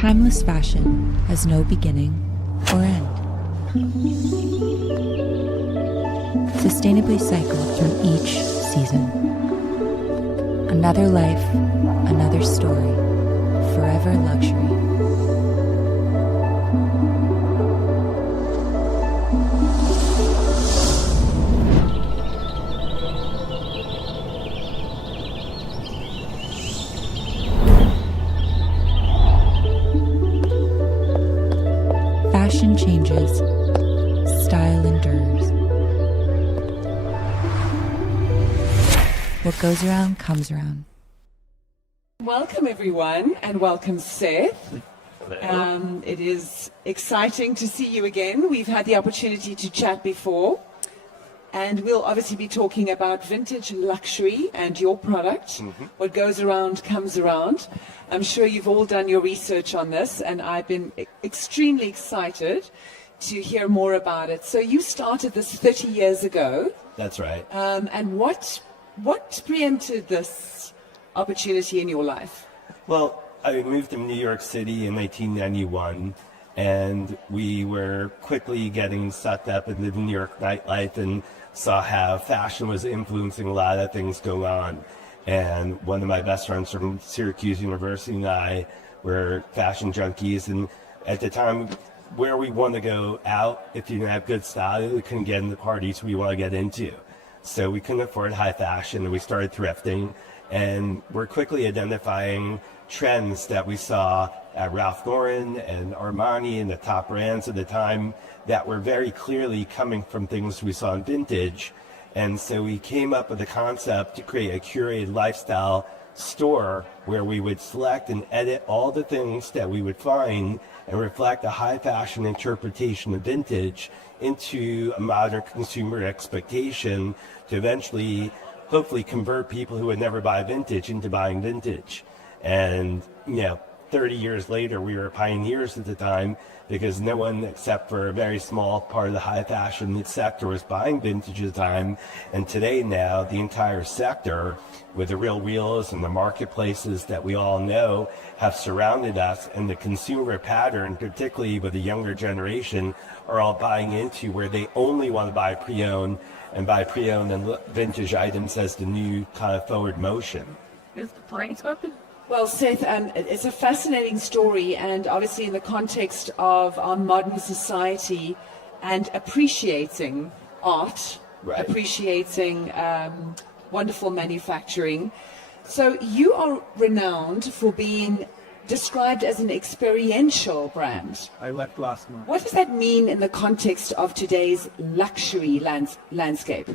Timeless fashion has no beginning or end. Sustainably cycled through each season. Another life, another story, forever luxury. Fashion changes, style endures. What goes around comes around. Welcome everyone, and welcome Seth. It is exciting to see you again. We've had the opportunity to chat before, and we'll obviously be talking about vintage luxury and your product. What goes around comes around. I'm sure you've all done your research on this, and I've been extremely excited to hear more about it. So you started this 30 years ago. That's right. And what preempted this opportunity in your life? Well, I moved to New York City in 1991, and we were quickly getting sucked up into the New York nightlife and saw how fashion was influencing a lot of things going on. And one of my best friends from Syracuse University and I were fashion junkies, and at the time, where we want to go out, if you didn't have good style, we couldn't get in the parties we want to get into. So we couldn't afford high fashion, and we started thrifting, and we're quickly identifying trends that we saw at Ralph Lauren and Armani and the top brands at the time that were very clearly coming from things we saw in vintage. And so we came up with a concept to create a curated lifestyle store where we would select and edit all the things that we would find and reflect a high fashion interpretation of vintage into a modern consumer expectation to eventually, hopefully, convert people who would never buy vintage into buying vintage. And, 30 years later, we were pioneers at the time because no one except for a very small part of the high fashion sector was buying vintage at the time. And today now, the entire sector, with the Real Reels and the marketplaces that we all know, have surrounded us, and the consumer pattern, particularly with the younger generation, are all buying into where they only want to buy pre-owned, and buy pre-owned and vintage items as the new kind of forward motion. Is the place open? Well, Seth, it's a fascinating story, and obviously in the context of our modern society and appreciating art, Right. appreciating wonderful manufacturing. So you are renowned for being described as an experiential brand. I left last month. What does that mean in the context of today's luxury landscape?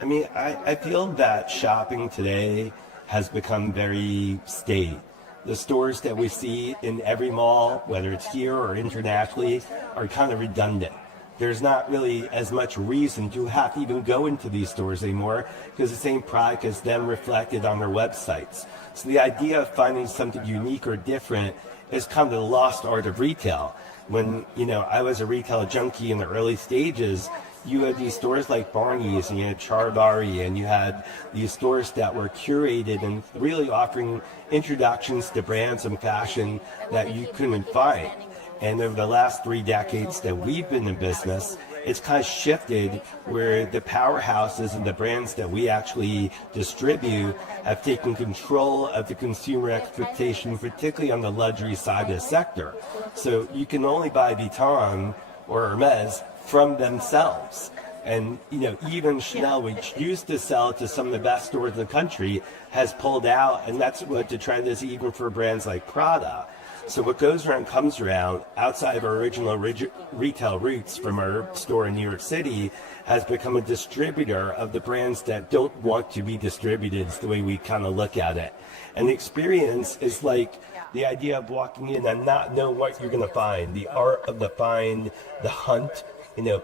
I mean, I feel that shopping today has become very staid. The stores that we see in every mall, whether it's here or internationally, are kind of redundant. There's not really as much reason to have to even go into these stores anymore because the same product is then reflected on their websites. So the idea of finding something unique or different is kind of the lost art of retail. When, I was a retail junkie in the early stages, you had these stores like Barney's, and you had Charivari, and you had these stores that were curated and really offering introductions to brands and fashion that you couldn't find. And over the last 3 decades that we've been in business, it's kind of shifted where the powerhouses and the brands that we actually distribute have taken control of the consumer expectation, particularly on the luxury side of the sector. So you can only buy Vuitton or Hermes from themselves. And, even Chanel, which used to sell to some of the best stores in the country, has pulled out, and that's what the trend is even for brands like Prada. So what goes around comes around. Outside of our original retail roots from our store in New York City, has become a distributor of the brands that don't want to be distributed, is the way we kind of look at it. And the experience is like the idea of walking in and not knowing what you're going to find, the art of the find, the hunt.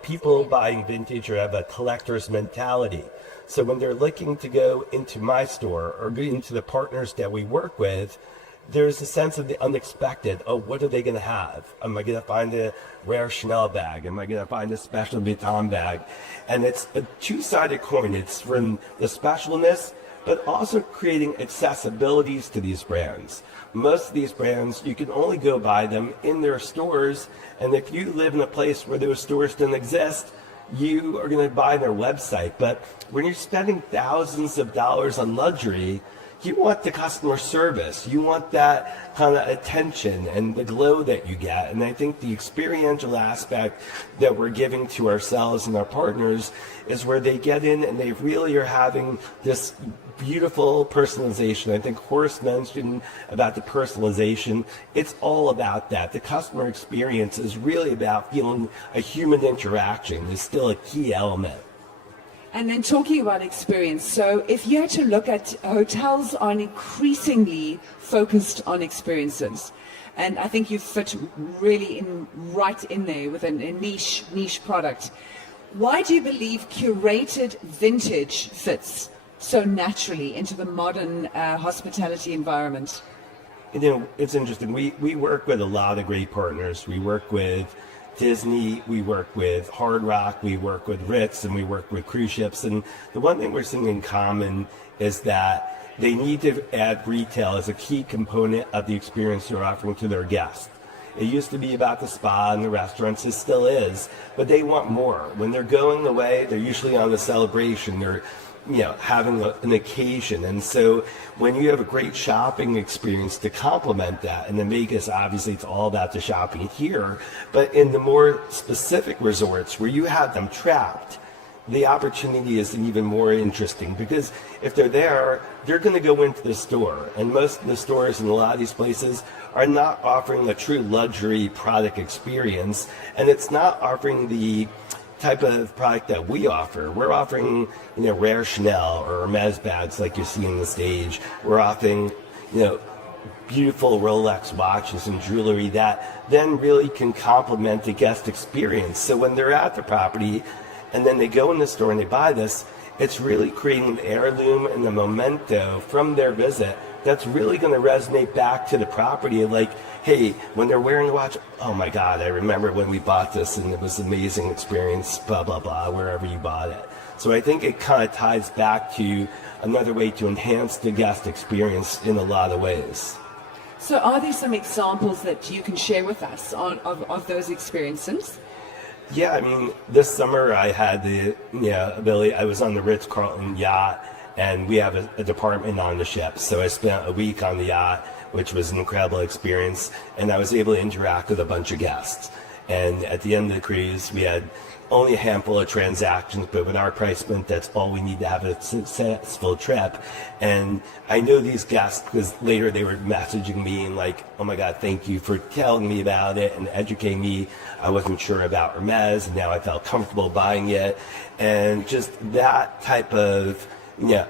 People buying vintage or have a collector's mentality. So when they're looking to go into my store or go into the partners that we work with, there's a sense of the unexpected. Oh, what are they going to have? Am I going to find a rare Chanel bag? Am I going to find a special Vuitton bag? And it's a two-sided coin. It's from the specialness, but also creating accessibilities to these brands. Most of these brands, you can only go buy them in their stores, and if you live in a place where those stores don't exist, you are going to buy their website. But when you're spending thousands of dollars on luxury, you want the customer service. You want that kind of attention and the glow that you get. And I think the experiential aspect that we're giving to ourselves and our partners is where they get in and they really are having this beautiful personalization. I think Horace mentioned about the personalization. It's all about that. The customer experience is really about feeling a human interaction. It's still a key element. And then talking about experience, so if you had to look at hotels are increasingly focused on experiences. And I think you fit really right in there with a niche product. Why do you believe curated vintage fits so naturally into the modern hospitality environment? You know, it's interesting. We work with a lot of great partners. We work with Disney, we work with Hard Rock, we work with Ritz, and we work with cruise ships. And the one thing we're seeing in common is that they need to add retail as a key component of the experience they're offering to their guests. It used to be about the spa and the restaurants, it still is, but they want more. When they're going away, they're usually on a celebration. They're having an occasion. And so when you have a great shopping experience to complement that, and in Vegas, obviously it's all about the shopping here, but in the more specific resorts where you have them trapped, the opportunity is even more interesting, because if they're there, they're going to go into the store. And most of the stores in a lot of these places are not offering a true luxury product experience, and it's not offering the type of product that we offer. We're offering, rare Chanel or Hermes bags like you see on the stage. We're offering, beautiful Rolex watches and jewelry that then really can complement the guest experience. So when they're at the property and then they go in the store and they buy this, it's really creating an heirloom and a memento from their visit that's really going to resonate back to the property. Like, hey, when they're wearing the watch, oh my God, I remember when we bought this and it was an amazing experience, blah, blah, blah, wherever you bought it. So I think it kind of ties back to another way to enhance the guest experience in a lot of ways. So are there some examples that you can share with us of those experiences? Yeah, I mean, this summer I had the ability, I was on the Ritz-Carlton yacht, and we have a department on the ship. So I spent a week on the yacht, which was an incredible experience, and I was able to interact with a bunch of guests. And at the end of the cruise, we had only a handful of transactions, but with our price point, that's all we need to have a successful trip. And I know these guests, because later they were messaging me and like, oh my God, thank you for telling me about it and educating me. I wasn't sure about Hermes, and now I felt comfortable buying it. And just that type of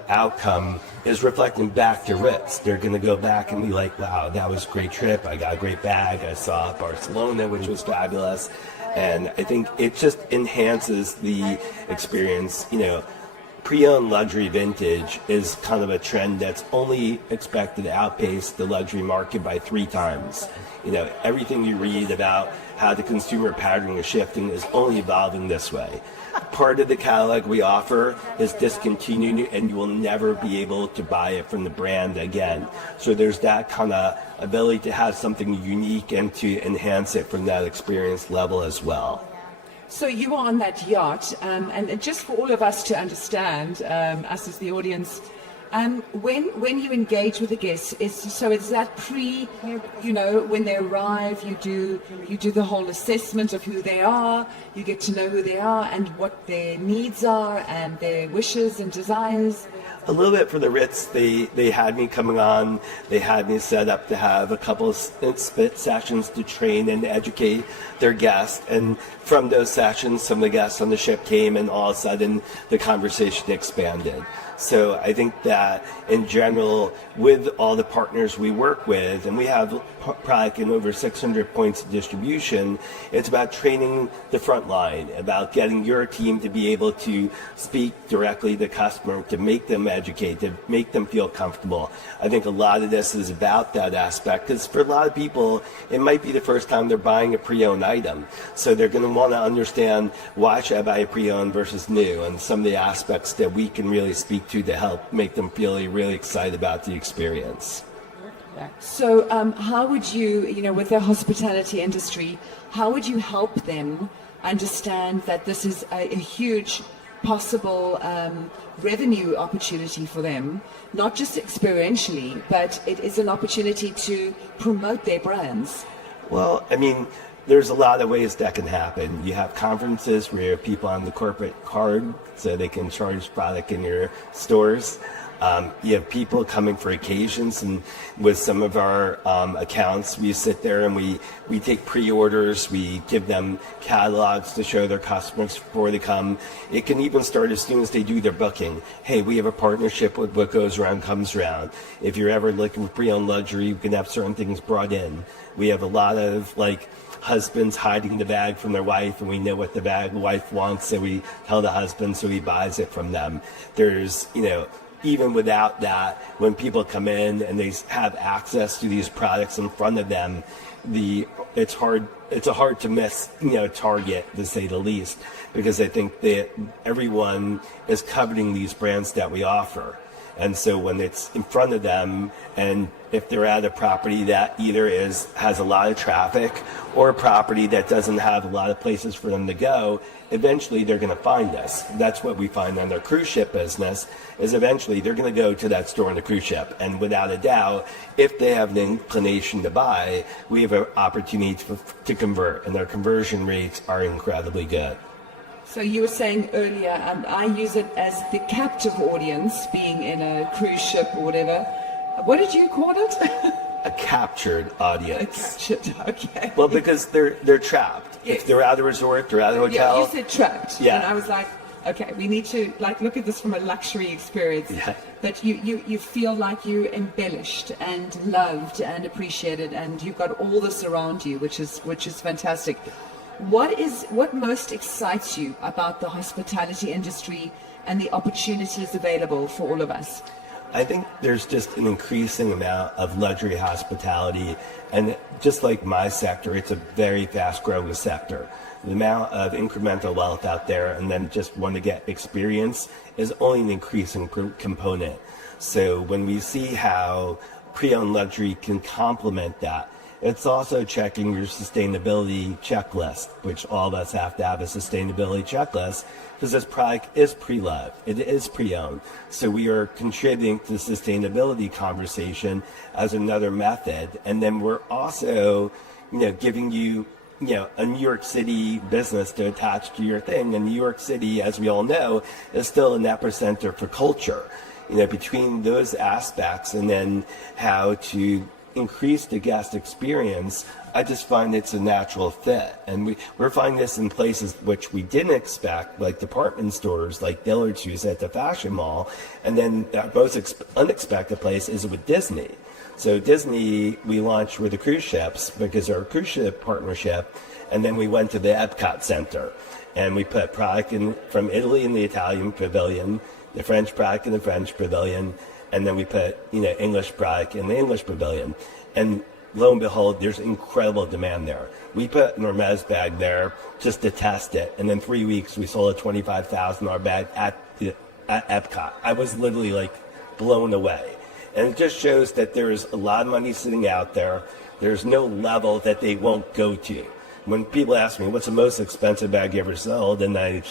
outcome is reflecting back to Ritz. They're going to go back and be like, wow, that was a great trip. I got a great bag. I saw Barcelona, which was fabulous. And I think it just enhances the experience. Pre-owned luxury vintage is kind of a trend that's only expected to outpace the luxury market by 3 times. Everything you read about how the consumer pattern is shifting is only evolving this way. Part of the catalog we offer is discontinued, and you will never be able to buy it from the brand again. So there's that kind of ability to have something unique and to enhance it from that experience level as well. So you were on that yacht, and just for all of us to understand, us as the audience, when you engage with the guests, is that when they arrive, you do the whole assessment of who they are, you get to know who they are and what their needs are and their wishes and desires. A little bit for the Ritz, they had me coming on, they had me set up to have a couple of spit sessions to train and educate their guests, and from those sessions some of the guests on the ship came and all of a sudden the conversation expanded. So I think that in general, with all the partners we work with, and we have product in over 600 points of distribution, it's about training the front line, about getting your team to be able to speak directly to the customer, to make them educate, to make them feel comfortable. I think a lot of this is about that aspect, because for a lot of people, it might be the first time they're buying a pre-owned item. So they're going to want to understand, why should I buy a pre-owned versus new, and some of the aspects that we can really speak to help make them feel really excited about the experience. So how would you, with the hospitality industry, how would you help them understand that this is a huge possible revenue opportunity for them, not just experientially, but it is an opportunity to promote their brands? Well, I mean, there's a lot of ways that can happen. You have conferences where you have people on the corporate card so they can charge product in your stores. You have people coming for occasions, and with some of our accounts, we sit there and we take pre-orders, we give them catalogs to show their customers before they come. It can even start as soon as they do their booking. Hey, we have a partnership with What Goes Around Comes Around. If you're ever looking for pre-owned luxury, you can have certain things brought in. We have a lot of husbands hiding the bag from their wife, and we know what the wife wants, so we tell the husband, so he buys it from them. There's, even without that, when people come in and they have access to these products in front of them, it's a hard to miss, target, to say the least, because I think that everyone is coveting these brands that we offer. And so when it's in front of them, and if they're at a property that either has a lot of traffic or a property that doesn't have a lot of places for them to go, eventually they're going to find us. That's what we find on their cruise ship business, is eventually they're going to go to that store on the cruise ship. And without a doubt, if they have an inclination to buy, we have an opportunity to convert, and their conversion rates are incredibly good. So you were saying earlier, I use it as the captive audience, being in a cruise ship or whatever. What did you call it? A captured audience. Captured, okay. Well, because they're trapped. Yes. If they're at a resort, they're at a hotel. Yeah, you said trapped. Yeah. And I was like, okay, we need to look at this from a luxury experience. Yeah. That you feel like you're embellished and loved and appreciated, and you've got all this around you, which is fantastic. What most excites you about the hospitality industry and the opportunities available for all of us? I think there's just an increasing amount of luxury hospitality, and just like my sector, it's a very fast-growing sector. The amount of incremental wealth out there, and then just want to get experience, is only an increasing component. So when we see how pre-owned luxury can complement that, it's also checking your sustainability checklist, which all of us have to have a sustainability checklist, because this product is pre-loved, it is pre-owned. So we are contributing to the sustainability conversation as another method. And then we're also, giving you, a New York City business to attach to your thing. And New York City, as we all know, is still an epicenter for culture. Between those aspects, and then how to increase the guest experience, I just find it's a natural fit. And we're finding this in places which we didn't expect, like department stores, like Dillard's who's at the Fashion Mall. And then the most unexpected place is with Disney. So Disney, we launched with the cruise ships because of our cruise ship partnership. And then we went to the Epcot Center, and we put product from Italy in the Italian pavilion, the French product in the French pavilion, and then we put, English product in the English pavilion. And lo and behold, there's incredible demand there. We put an Hermes bag there just to test it. And in 3 weeks, we sold a $25,000 bag at Epcot. I was literally blown away. And it just shows that there's a lot of money sitting out there. There's no level that they won't go to. When people ask me, what's the most expensive bag you ever sold? And I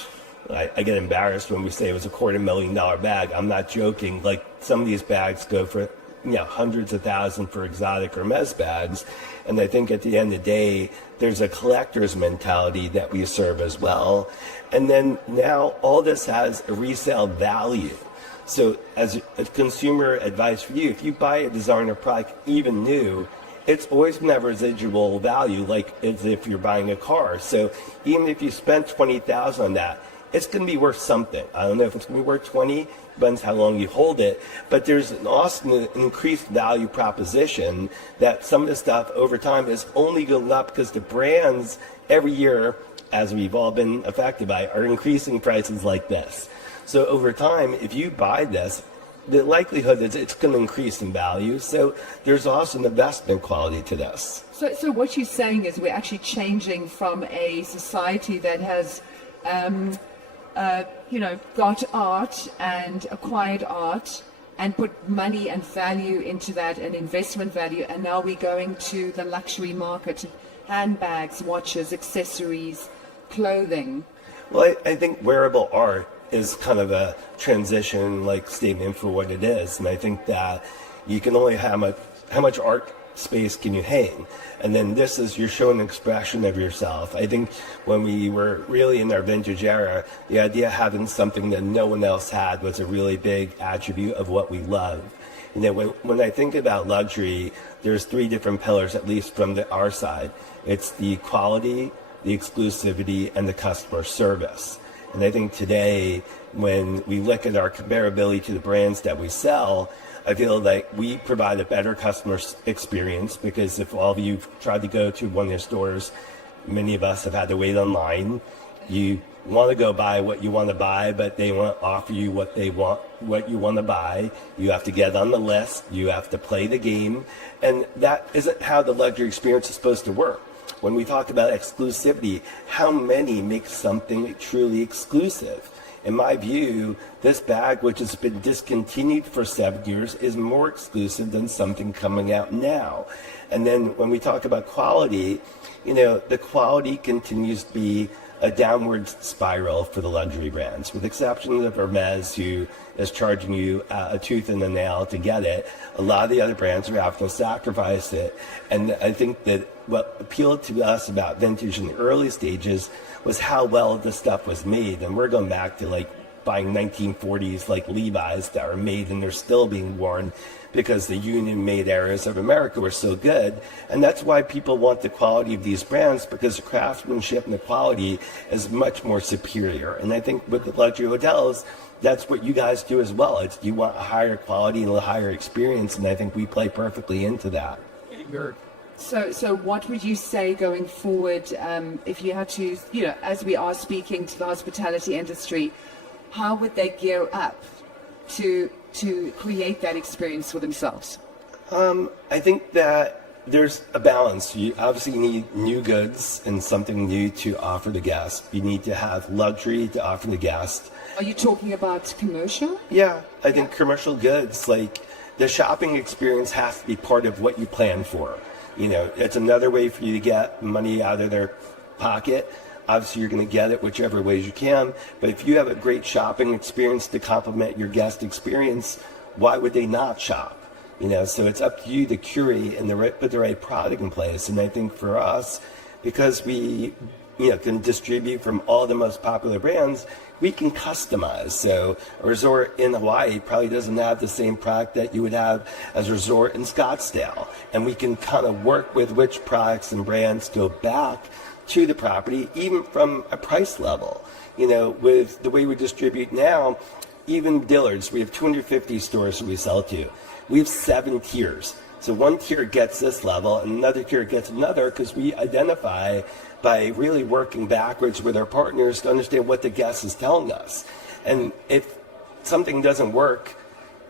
get embarrassed when we say it was a $250,000 bag. I'm not joking. Some of these bags go for, hundreds of thousands for exotic Hermes bags. And I think at the end of the day, there's a collector's mentality that we serve as well. And then now all this has a resale value. So as a consumer advice for you, if you buy a designer product, even new, it's always going to have residual value, as if you're buying a car. So even if you spent $20,000 on that, it's going to be worth something. I don't know if it's going to be worth 20, depends how long you hold it, but there's an increased value proposition that some of the stuff over time is only going up because the brands every year, as we've all been affected by, are increasing prices like this. So over time, if you buy this, the likelihood is it's going to increase in value. So there's also an investment quality to this. So what you're saying is we're actually changing from a society that has got art and acquired art and put money and value into that and investment value, and now we're going to the luxury market, handbags, watches, accessories, clothing. Well, I think wearable art is kind of a transition statement for what it is, and I think that you can only how much art space can you hang, and then this is you're showing an expression of yourself. I think when we were really in our vintage era, the idea of having something that no one else had was a really big attribute of what we love. When I think about luxury, there's three different pillars, at least from our side. It's the quality, the exclusivity, and the customer service. And I think today, when we look at our comparability to the brands that we sell, I feel like we provide a better customer experience, because if all of you tried to go to one of your stores, many of us have had to wait online. You want to go buy what you want to buy, but they won't offer you what you want to buy. You have to get on the list. You have to play the game. And that isn't how the luxury experience is supposed to work. When we talk about exclusivity, how many make something truly exclusive? In my view, this bag, which has been discontinued for 7 years, is more exclusive than something coming out now. And then when we talk about quality, the quality continues to be a downward spiral for the luxury brands, with the exception of Hermes, who is charging you a tooth and a nail to get it. A lot of the other brands are having to sacrifice it. And I think that what appealed to us about vintage in the early stages was how well the stuff was made. And we're going back to buying 1940s Levi's that are made and they're still being worn because the union-made eras of America were so good. And that's why people want the quality of these brands, because the craftsmanship and the quality is much more superior. And I think with the luxury hotels, that's what you guys do as well. You want a higher quality and a higher experience, and I think we play perfectly into that. So what would you say going forward, if you had to, as we are speaking to the hospitality industry, how would they gear up to create that experience for themselves? I think that there's a balance. You obviously need new goods and something new to offer the guest. You need to have luxury to offer the guest. Are you talking about commercial? Yeah, I think commercial goods, the shopping experience has to be part of what you plan for. It's another way for you to get money out of their pocket. Obviously, you're going to get it whichever ways you can. But if you have a great shopping experience to complement your guest experience, why would they not shop? So it's up to you to curate and put the right product in place. And I think for us, because we can distribute from all the most popular brands, we can customize. So a resort in Hawaii probably doesn't have the same product that you would have as a resort in Scottsdale. And we can kind of work with which products and brands go back to the property, even from a price level. With the way we distribute now, even Dillard's, we have 250 stores we sell to. We have 7 tiers. So one tier gets this level and another tier gets another, because we identify by really working backwards with our partners to understand what the guest is telling us. And if something doesn't work,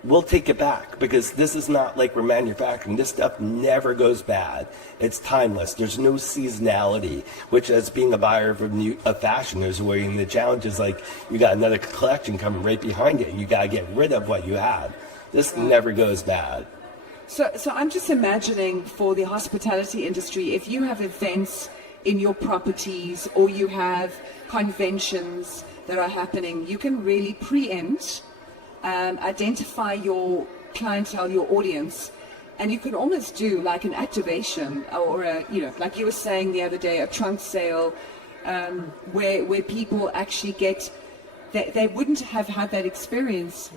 we'll take it back, because this is not like we're manufacturing. This stuff never goes bad. It's timeless. There's no seasonality, which, as being a buyer of fashion, is where the challenge is you got another collection coming right behind it. You got to get rid of what you had. This never goes bad. So I'm just imagining for the hospitality industry, if you have events in your properties or you have conventions that are happening, you can really preempt, identify your clientele, your audience, and you can almost do like an activation or like you were saying the other day, a trunk sale, where people actually get, they wouldn't have had that experience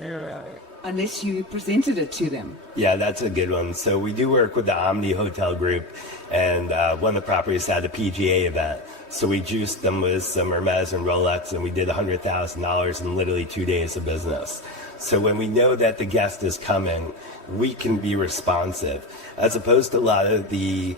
unless you presented it to them. Yeah, that's a good one. So we do work with the Omni Hotel Group, and one of the properties had a PGA event. So we juiced them with some Hermes and Rolex, and we did $100,000 in literally 2 days of business. So when we know that the guest is coming, we can be responsive. As opposed to a lot of the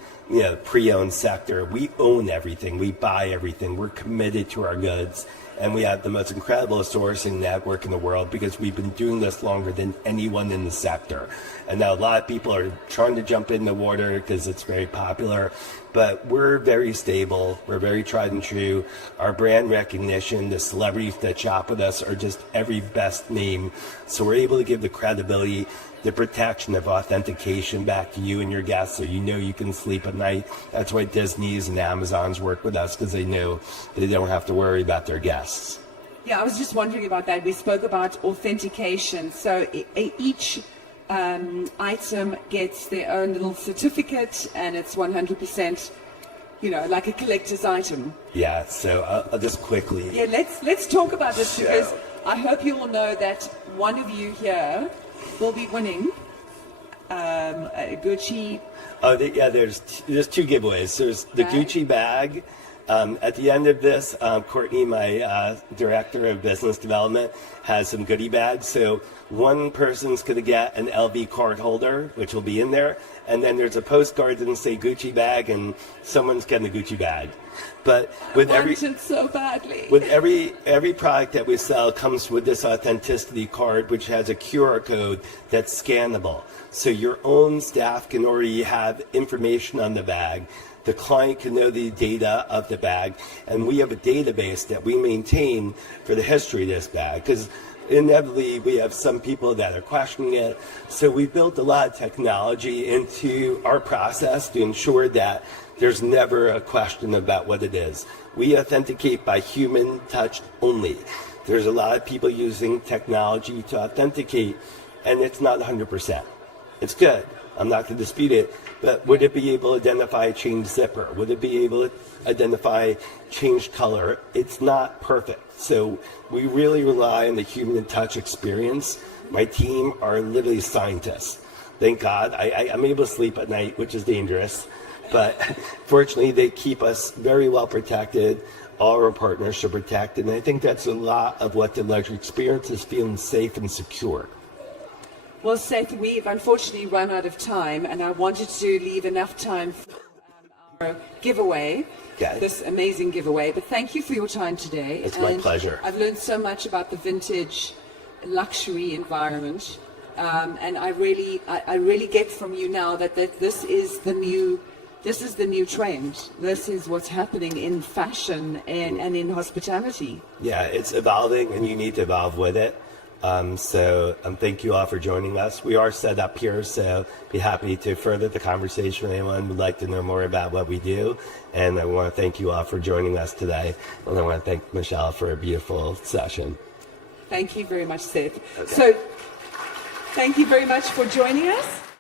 pre-owned sector, we own everything, we buy everything, we're committed to our goods, and we have the most incredible sourcing network in the world because we've been doing this longer than anyone in the sector. And now a lot of people are trying to jump in the water because it's very popular, but we're very stable, we're very tried and true. Our brand recognition, the celebrities that shop with us are just every best name. So we're able to give the credibility, the protection of authentication back to you and your guests so you know you can sleep at night. That's why Disney's and Amazon's work with us, because they know they don't have to worry about their guests. Yeah, I was just wondering about that. We spoke about authentication. So each item gets their own little certificate, and it's 100%, like a collector's item. Yeah, so I'll just quickly. Yeah, let's talk about this because I hope you will know that one of you here will be winning a Gucci. Oh, there's two giveaways. There's the Gucci bag. At the end of this, Courtney, my director of business development, has some goodie bags. So one person's going to get an LV card holder, which will be in there. And then there's a postcard that will say Gucci bag, and someone's getting a Gucci bag. But with it so badly. With every product that we sell comes with this authenticity card, which has a QR code that's scannable. So your own staff can already have information on the bag. The client can know the data of the bag, and we have a database that we maintain for the history of this bag, because inevitably we have some people that are questioning it. So we built a lot of technology into our process to ensure that there's never a question about what it is. We authenticate by human touch only. There's a lot of people using technology to authenticate, and it's not 100%. It's good. I'm not going to dispute it, but would it be able to identify changed zipper? Would it be able to identify changed color? It's not perfect. So we really rely on the human touch experience. My team are literally scientists. Thank God. I'm able to sleep at night, which is dangerous, but fortunately they keep us very well protected. All our partners are protected, and I think that's a lot of what the luxury experience is, feeling safe and secure. Well, Seth, we've unfortunately run out of time, and I wanted to leave enough time for our giveaway, this amazing giveaway. But thank you for your time today. It's my pleasure. I've learned so much about the vintage luxury environment, and I really get from you now that this is the new trend. This is what's happening in fashion and in hospitality. Yeah, it's evolving, and you need to evolve with it. So thank you all for joining us. We are set up here, so be happy to further the conversation with anyone who would like to know more about what we do. And I want to thank you all for joining us today. And I want to thank Michelle for a beautiful session. Thank you very much, Seth. Okay. So thank you very much for joining us.